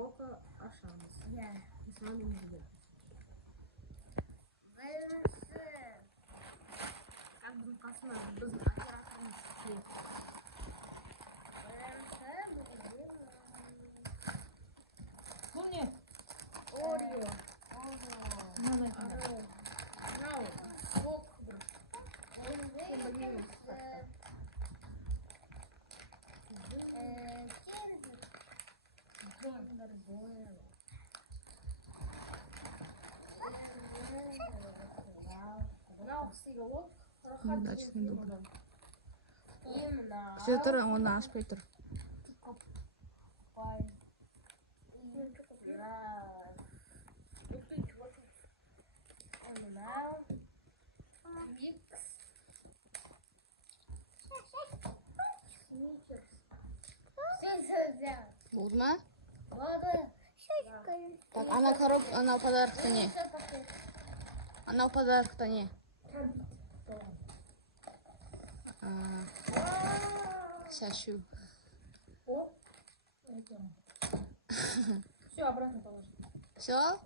Кока ашамыз. Я. Самый милый. Как бы космо без операторных след. Помни? Орео. Надо. Нау. Сколько? Удачный дубль. Петр, он наш Петр. Будма? Так, она коробка, она подарок-то не. Она подарок-то не. Сашу. Все, обратно положи. Все?